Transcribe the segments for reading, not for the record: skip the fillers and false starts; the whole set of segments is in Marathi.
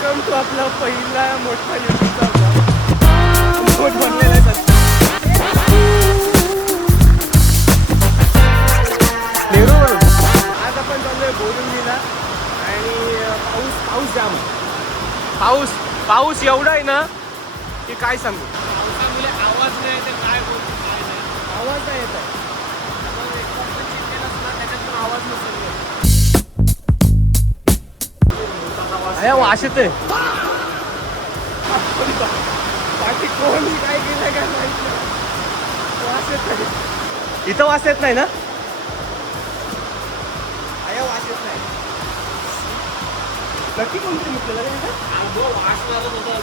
वेलकम टू आपला पहिला मोठा युट्यूबचा ब्लॉग बनलेला आहे सध्या. नेहरूवरून आज आपण चाललोय बोरिवलीला आणि पाऊस जाम. पाऊस एवढा आहे ना की काय सांगू. पावसामुळे आवाज नाही तर काय बोलतो काय नाही. आवाज नाही येत आहे. त्याच्यातून आवाज नसेल. वास येते. बाकी कोणी काय केलं काय माहिती. वास येत नाही. इथं वास येत नाही ना. वास येत नाही. नक्की कोणती मुकलेलं वास मारत होता.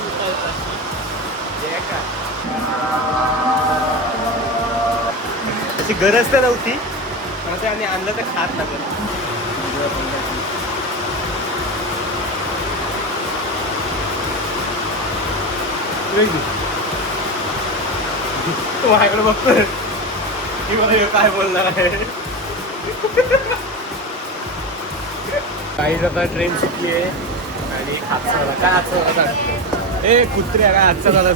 त्याची गरज तर नव्हती पण त्याने आणलं तर खात नका. माझ्याकडे बघतोय की मला हे काय बोलणार आहे. काही आता ट्रेन सुटली आहे आणि हातचा झाला. काय हातचा झाला. ए कुत्र्या काय हातचा झाला.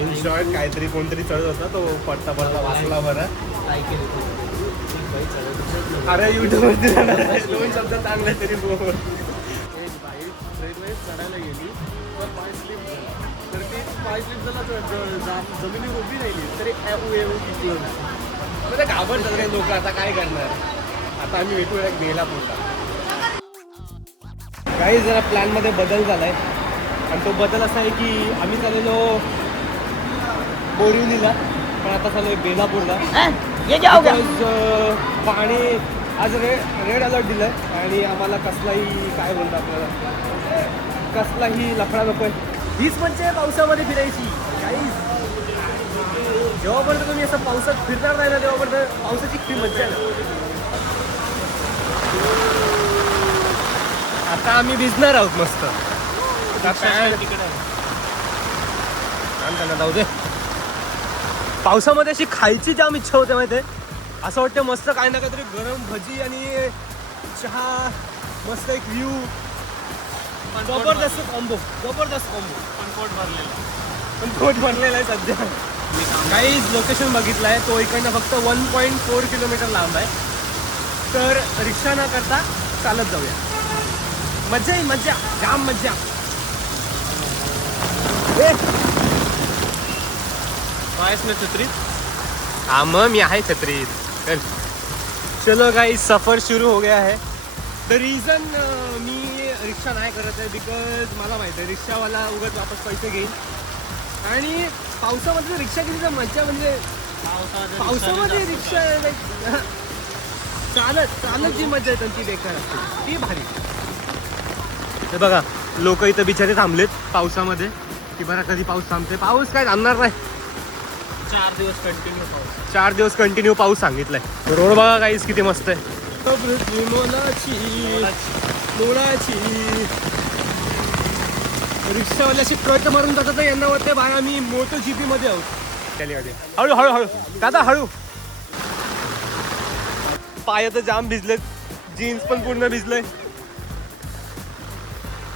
इन शॉर्ट काहीतरी कोणतरी चढत होता तो पडता वाचला बरं. अरे युट्यूबवरती दोन शब्द चांगले तरी बोल. एक बाई ट्रेनमध्ये चढायला गेली तर पाय स्लिप झाला. तर ती पाय स्लिप झाला जमिनीवर उभी राहिली तरी किती म्हणजे घाबरतात काही लोक. आता काय करणार. आता आम्ही भेटूया एक बेलापूरला. काही जरा प्लॅनमध्ये बदल झालाय आणि तो बदल असा आहे की आम्ही चाललेलो बोरिवलीला पण आता चाललोय बेलापूरला. पाणी आज रेड अलर्ट दिलाय आणि आम्हाला कसलाही काय बोलतो आपल्याला कसलाही लफडा नको. हीच म्हणजे पावसामध्ये फिरायची. काही जेव्हापर्यंत तुम्ही असं पावसात फिरणार नाही ना तेव्हापर्यंत पावसाची किती मज्जा आहे. आता आम्ही भिजणार आहोत मस्त. जाऊ दे. पावसामध्ये अशी खायची जाम इच्छा होते माहिती आहे. असं वाटतं मस्त काय ना काहीतरी गरम भजी आणि चहा मस्त एक व्ह्यू. जबरदस्त कॉम्बो. पण पोट भरलेला आहे सध्या. काही लोकेशन बघितलं आहे तो इकडनं फक्त 1.4 किलोमीटर लांब आहे. तर रिक्षा न करता चालत जाऊया. मज्जा येईल. मज्जा जाम मज्जा. पायस में छतरीत. हाँ मग मी आहे छतरीत. चलो गाइस सफर शुरू हो गया है. द रिझन मी रिक्षा नाही करत आहे बिकॉज मला माहिती आहे रिक्षावाला उगाच वापस पैसे घेईल आणि पावसामध्ये रिक्षा केली मज्जा म्हणजे पावसामध्ये रिक्षा चालत जी मज्जा येते ती बेकार असते ती भारी. हे बघा लोक इथं बिचारे थांबलेत पावसामध्ये की बरं कधी पाऊस थांबते. पाऊस काय थांबणार नाही. 4 दिवस कंटिन्यू पाऊस सांगितलाय. रोड बघा काहीच किती मस्त आहे. रिक्षावाल्याशी कट मारून जातात यांना वाटते भाई आम्ही मोटो जीपी मध्ये आहोत. हळू हळू हळू दादा हळू. पाय तर जाम भिजलेत. जीन्स पण पूर्ण भिजलंय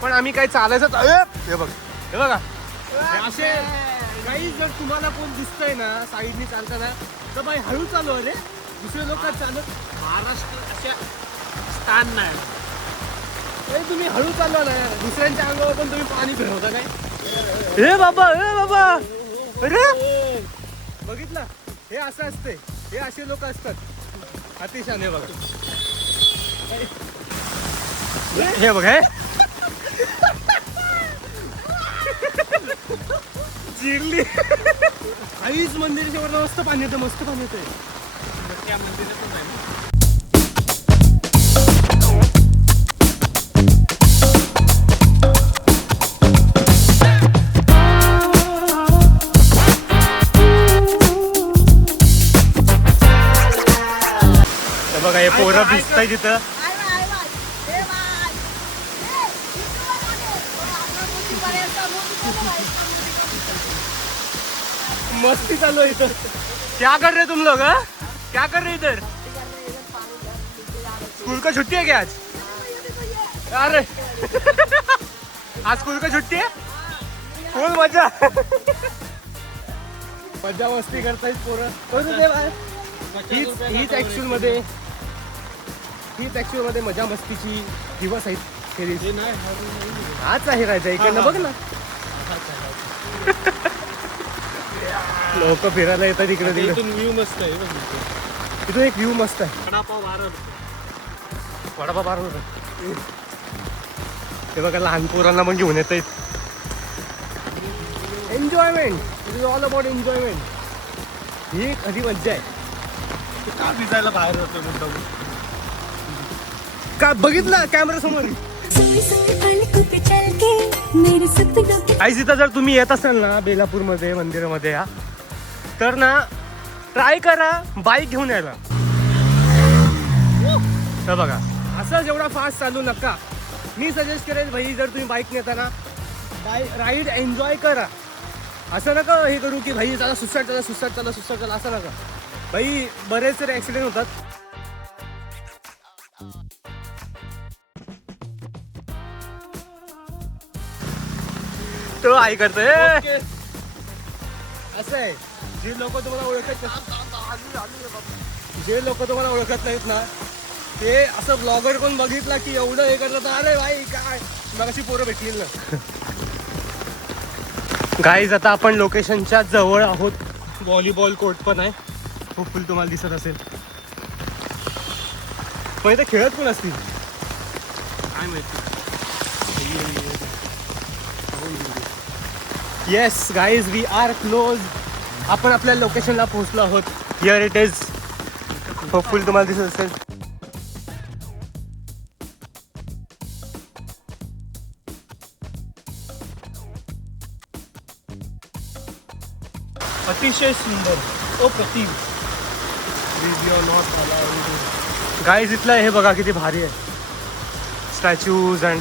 पण आम्ही काय चालायचं. हे बघा असे काही जर तुम्हाला कोण दिसतंय ना साईडनी चालताना तर बाई हळू चालू. अरे दुसरे लोक चालत महाराष्ट्र अशा स्थान नाही. तुम्ही हळू चालवा ना. दुसऱ्यांच्या अंगावर पण तुम्ही पाणी फिरवता काय. हे बाबा अरे बघितलं हे असं असते. हे असे लोक असतात अतिशान. हे बघा हे बघा चिरली. आईच मंदिराच्या वर मस्त पाणी येतं. मस्त पाणी येतंय. त्या मंदिरातच आहे. बघा हे पोरं भिजताय तिथं. मस्ती चालू है इधर. क्या कर रहे तुम लोग? क्या कर रहे इधर? स्कूल का छुट्टी है क्या आज? अरे आज स्कूल का छुट्टी आहे फुल मजा मजा मस्ती करतायत पोरं करू दे बाय. हीच ऍक्च्युअल मध्ये मजा मस्तीची दिवस आहेत हे हाच आहे राजा इकडनं बघ ना लोक फिरायला येतात इकडे तिकडे. इथून व्ह्यू मस्त आहे बघ. इथून एक व्ह्यू मस्त आहे. वडापाव 12 वडापाव 12 रुपये. ते बघा लहान पोरांना पण घेऊन येत आहेत. Enjoyment it is all about enjoyment. ही खरी मज्जा आहे. का भिजायला बाहेर जातो मुद्दाम. का बघितलं कॅमेरा समोर. आईज इथं जर तुम्ही येत असाल ना बेलापूरमध्ये मंदिरामध्ये या तर ना ट्राय करा बाईक घेऊन यायला. तर बघा असं जेवढा फास्ट चालू नका. मी सजेस्ट करेन भाई जर तुम्ही बाईक नेताना राईड एन्जॉय करा. असं नका हे करू की भाई चला सुसाट चला असं नका भाई. बरेच सारे ॲक्सिडेंट होतात. तो आई करतोय असं आहे. जे लोक तुम्हाला ओळखत नाहीत ना ते असं ब्लॉगर कोण बघितला की एवढं हे करतात अरे भाई काय मगाशी पोरं भेटली ना. गाईज आता आपण लोकेशनच्या जवळ आहोत. व्हॉलीबॉल कोर्ट पण आहे. होपफुल तुम्हाला दिसत असेल. पण इथे खेळत पण असतील काय माहिती. Yes guys we are close. आपण आपल्या लोकेशनला पोहोचलो आहोत. Here it is. होपफुल तुम्हाला दिसत असेल. अतिशय सुंदर अप्रतिम. गाईज इथलं हे बघा किती भारी आहे. स्टॅच्यूज अँड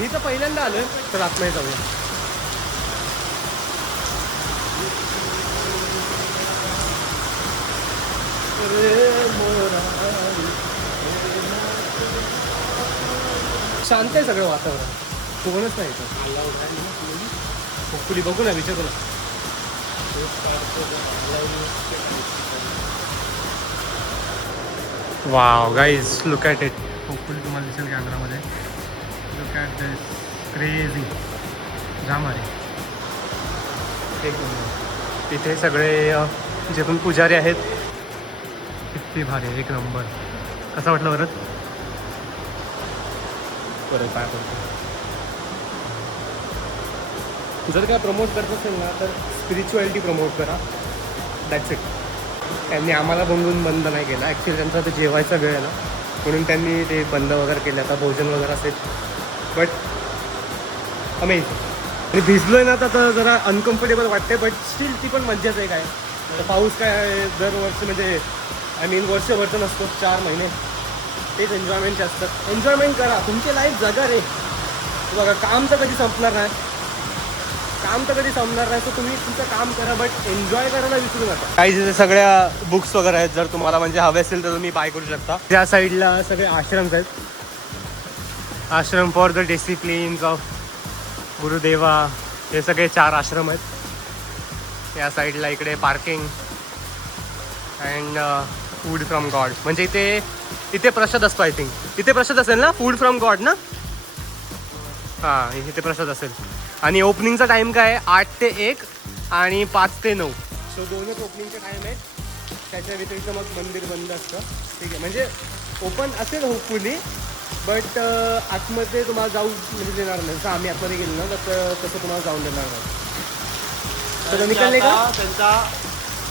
मी तर पहिल्यांदा आलोय तर आतमध्ये जाऊया. शांत आहे सगळं वातावरण. कोणच नाही होपफुली बघू ना विचारू ना. Wow guys look at it. Hopefully तुम्हाला दिसेल कॅमेरामध्ये. Look at this crazy. जाम आहे. एक नंबर. तिथे सगळे जे पण पुजारी आहेत किती भारी. एक नंबर. कसं वाटलं बरं काय करतो. जर काय प्रमोट करत असेल ना तर स्पिरिच्युअलिटी प्रमोट करा. That's it. त्यांनी आम्हाला बंद नाही केलं. ॲक्च्युली त्यांचा तो जेवायचा वेळ आहे ना म्हणून त्यांनी ते बंद वगैरे केलं. आता भोजन वगैरे असेल बट अमेझिंग. आणि भिजलोय ना तर जरा अनकम्फर्टेबल वाटते बट स्टील ती पण मज्जाच आहे. काय तर पाऊस काय दरवर्षी म्हणजे आय मीन वर्षभरचं नसतो. 4 महिने तेच एन्जॉयमेंटचे असतात. एन्जॉयमेंट करा. तुमची लाईफ जगा रे. बघा काम तर कधी संपणार नाही. तर तुम्ही तुमचं काम करा बट एन्जॉय करायला विसरू नका. काही तिथे सगळ्या बुक्स वगैरे आहेत. जर तुम्हाला म्हणजे हवे असेल तर तुम्ही बाय करू शकता. त्या साईडला सगळे आश्रम्स आहेत. आश्रम फॉर द डिसिप्लिन्स ऑफ गुरुदेवा. हे सगळे 4 आश्रम आहेत. या साईडला इकडे parking and food from God. म्हणजे इथे प्रसाद असतो. आय थिंक इथे प्रसाद असेल ना. फूड फ्रॉम गॉड ना. हां इथे प्रसाद असेल. आणि ओपनिंगचा टाईम काय आहे 8 ते 1 आणि 5 ते 9. सो 2च ओपनिंगचे टाईम आहेत. त्याच्या व्यतिरिक्त मग मंदिर बंद असतं. ठीक आहे म्हणजे ओपन असेल होपफुली बट आतमध्ये तुम्हाला जाऊ म्हणजे देणार नाही. जसं आम्ही आतमध्ये गेलो ना तर तसं तुम्हाला जाऊन देणार नाही. तर निकाल का त्यांचा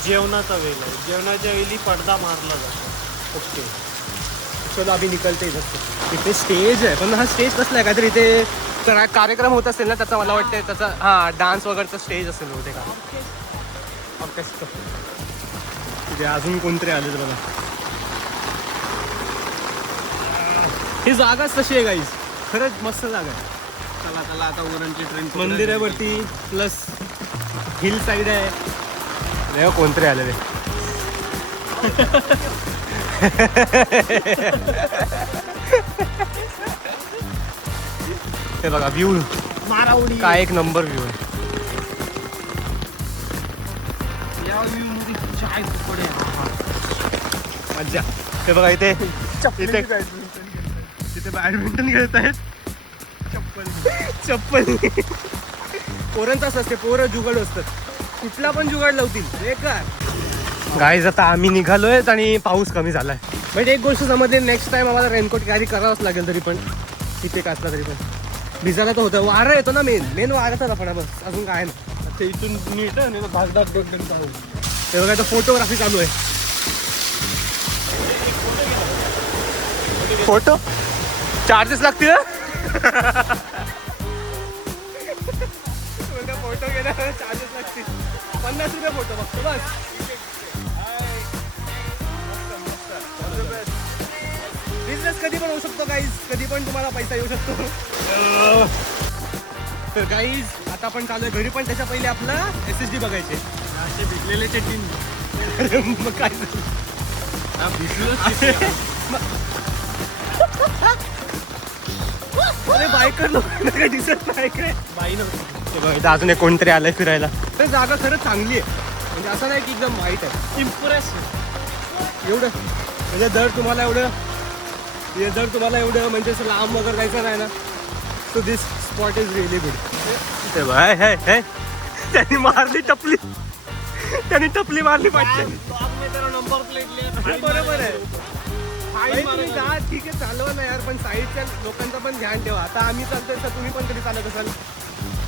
जेवणाचा वेळ आहे. जेवणाच्या वेळी पडदा मारला जातो. ओके चलो आम्ही निकलते इथं. इथे स्टेज आहे पण हा स्टेज कसला आहे काहीतरी इथे कार्यक्रम होत असेल ना त्याचा मला वाटतं त्याचा हां डान्स वगैरेचा स्टेज असेल होते का. ऑर्केस्ट्रा तिथे अजून कोणतरी आले बघा. ही जागाच तशी आहे गाईज. खरंच मस्त जागा आहे. चला आता उरणची ट्रेन. मंदिर आहे वरती प्लस हिल साईड आहे. नाही कोणतरी आलेले. हे बघा व्ह्यू मारावडी काय एक नंबर व्ह्यू आहे. या व्ह्यू मध्ये चाय पडे मज्जा. हे बघा इथे इथे तिथे बॅडमिंटन खेळत आहेत. चप्पल पोरांचाच असते, पोरं जुगाड असतात, कुठला पण जुगाड लावतील बेकार. गाईज आता आम्ही निघालोय आणि पाऊस कमी झालाय. म्हणजे एक गोष्ट समजली, नेक्स्ट टाइम आम्हाला रेनकोट कॅरी करावंच लागेल. तरी पण किती का असला तरी पण भिजायला तर होतं. वारं येतो ना, मेन वाराचा लफडा बस, अजून काय ना. ते इथून नीट आहे ना भागदाग गगन पाहू. ते बघा फोटोग्राफी चालू आहे. फोटो चार्जेस लागतील. फोटो घेण्यावर चार्जेस लागतील. 50 रुपये फोटो फक्त बस. बिझनेस कधी पण होऊ शकतो गाईज, कधी पण तुम्हाला पैसा येऊ शकतो. तर गाईज आता आपण चालू आहे घरी, पण त्याच्या पहिले आपला SSD बघायचे. असे भिजलेले चटणी मग काय अरे बायकर लोक दिसत नाही काय बाई नव्हती. ते बघ इथं अजून एक कोणतरी आलंय फिरायला. तर जागा खरंच चांगली आहे, म्हणजे असं नाही की एकदम वाईट आहे. इम्प्रेस एवढं म्हणजे जर तुम्हाला एवढं म्हणजे असं लांब वगैरे जायचं नाही ना, so this spot is really good. ते बघ त्यांनी मारली टपली, त्यांनी टपली मारली पाहिजे. नंबर प्लेट बरोबर आहे. तुम्ही जा ठीक आहे, चालवा ना यार, पण साईडच्या लोकांचं पण ध्यान ठेवा. आता आम्ही चालतोय तर तुम्ही पण कधी चालत असाल,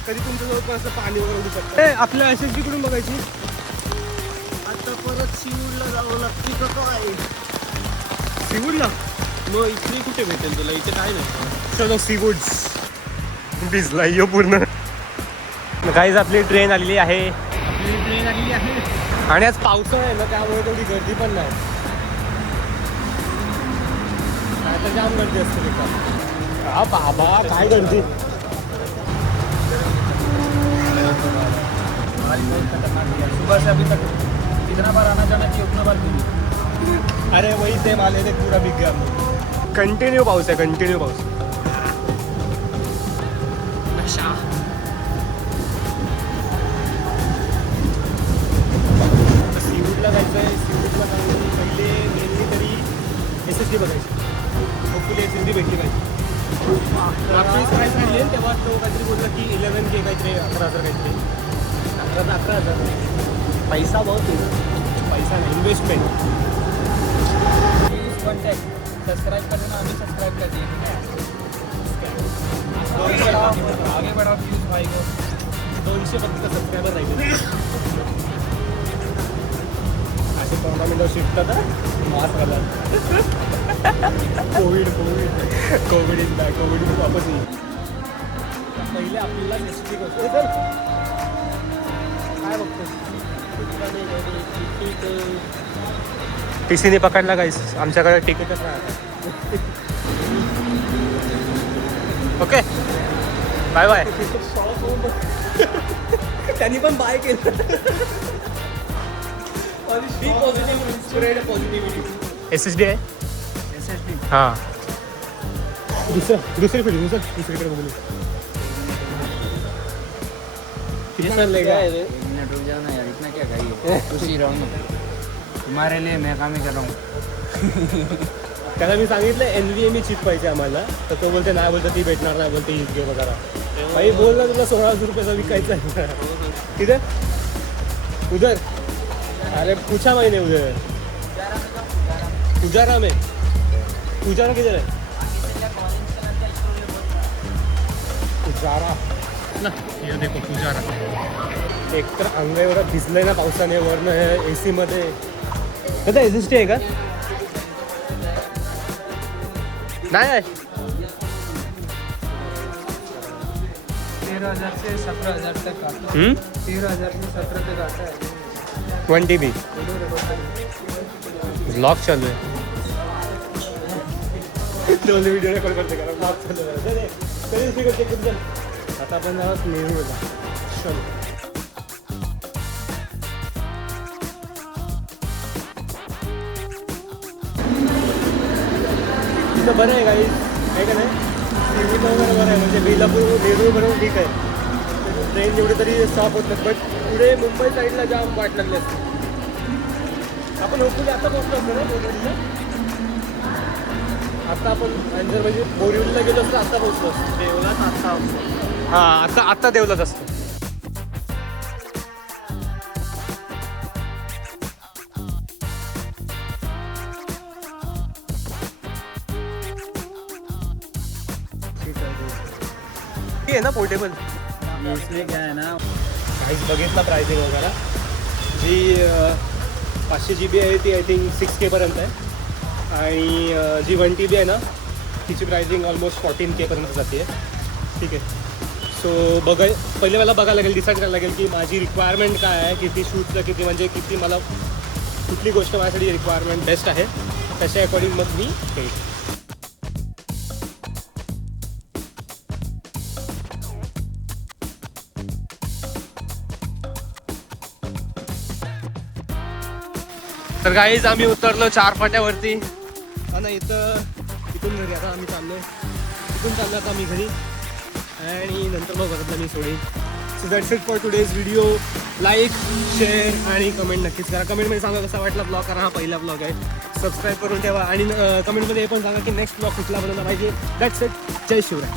कधी तुमच्याजवळ पण असं पाणी वगैरे उडू शकतं. आपल्या SSD कडून बघायची. आता परत सीवूडला जावं लागते का काय? सीवूडला मग इथे कुठे भेटेल तुला? इथे काय नाही. चलो सीवूड्स. भिजला यो पूर्ण. काहीच आपली ट्रेन आलेली आहे ट्रेन आलेली आहे आणि आज पावसाळा आहे ना, त्यामुळे तेवढी गर्दी पण नाही. काय तर जाम गर्दी असते तिथं. हा बाबा काय गर्दी. सुबह से अभी तक कितना बार आना जाना चाहिए उतना बार कीजिए. अरे वही सेम आले ते पूरा बिग गया. कंटिन्यू पाऊस आहे, कंटिन्यू पाऊस. नशा सीवूडला जायचं आहे. सीवूडला जाऊन पहिले मेनली तरी SSD बघायची. होपफुली SSD भेटली पाहिजे. मागची प्राईस काढली तेव्हा तो काहीतरी बोलला की 11K काहीतरी 11,000 काहीतरी 11,000. पैसा बहुत आहे. पैसा नाही, इन्व्हेस्टमेंट. सब्सक्राइब करना अभी सब्सक्राइब कर दिए. आगे बढ़ाओ व्यूज भाई को. 200 फक्त सबस्क्रायबर राहिले. असे टोर्नामेंटवर शिकतात मास घाला. Covid is back. कोविड वापस येईल. पहिले आपल्याला SSD करतो. काय बघतो TCने पकडला गाईस. आमच्याकडे तिकीटच नाही. Okay bye bye. त्यांनी पण बाय केलं. SSD आहे. SSD हां दुसरीकडे बघू. कितना लेगा? एक मिनट रुक जाओ ना यार, इतना क्या खाइए. खुश ही रहूँगा तुम्हारे लिए. मैं काम ही कर रहा हूँ. त्याला मी सांगितलं NVMe चिप पाहिजे आम्हाला, तर तो बोलते नाही, बोलतो ती भेटणार नाही, बोलते हीच घे वगैरे. भाई बोल ना तुला 16,000 रुपयाचा विकायचा आहे. किधर उधर. अरे पूछा मैंने उधर. पुजारा में. पुजारा किधर आहे? पुजारा ना, हे देखो पुजारा. एकतर अंग एवढं भिजलंय ना पावसाने, वरनं AC मध्ये. आता SSD आहे का? नाही आहे. 13,000 से 17,000 तक आता है. 13,000 से 17 तक आता है. 1 TB ब्लॉग चालू आहे. दोन व्हिडिओ रेकॉर्ड करते का? ब्लॉग चालू आहे. आता आपण जाऊन नेहरूला. चलो तिथं बरं आहे काही आहे का नाही. शिर्डीला वगैरे बरं आहे, म्हणजे बेलापूर देऊळ बरोबर ठीक आहे. ट्रेन जेवढे तरी स्टॉप होत नाहीत, बट पुढे मुंबई साईडला जाम वाट लागली असते. आपण होपफुली आता पोहोचलो असतो ना बोरिवलीला. आता आपण आणि जर म्हणजे बोरिवलीला गेलो असतो आता पोहोचलो असतो. देवलात आता हां आता देवलाच असतो. ठीक आहे ना पोर्टेबल. इसलिए क्या है ना, काहीच बघितला प्रायसिंग वगैरे. जी 500 GB आहे ती आय थिंक 6K पर्यंत आहे. आणि जी 1 TB आहे ना तिची प्रायसिंग ऑलमोस्ट 14K पर्यंत जाते. ठीक आहे. सो पहिले मला बघायला लागेल, डिसाईड करायला लागेल की माझी रिक्वायरमेंट काय आहे, किती शूटचं किती, म्हणजे किती मला कुठली गोष्ट माझ्यासाठी रिक्वायरमेंट बेस्ट आहे त्याच्या अकॉर्डिंग मग मी घेईन. तर गाईज आम्ही उतरलो 4 फाट्यावरती आणि इथून घरी आता आम्ही चाललो आता आम्ही घरी. आणि नंतर मग परत मी सोडेन. So that's it for today's video. Like, share आणि कमेंट नक्कीच करा. कमेंटमध्ये सांगा कसा वाटला ब्लॉग, कारण हा पहिला ब्लॉग आहे. सबस्क्राईब करून ठेवा आणि कमेंटमध्ये हे पण सांगा की नेक्स्ट ब्लॉग कुठला बनवला पाहिजे. That's it. जय शिवराय.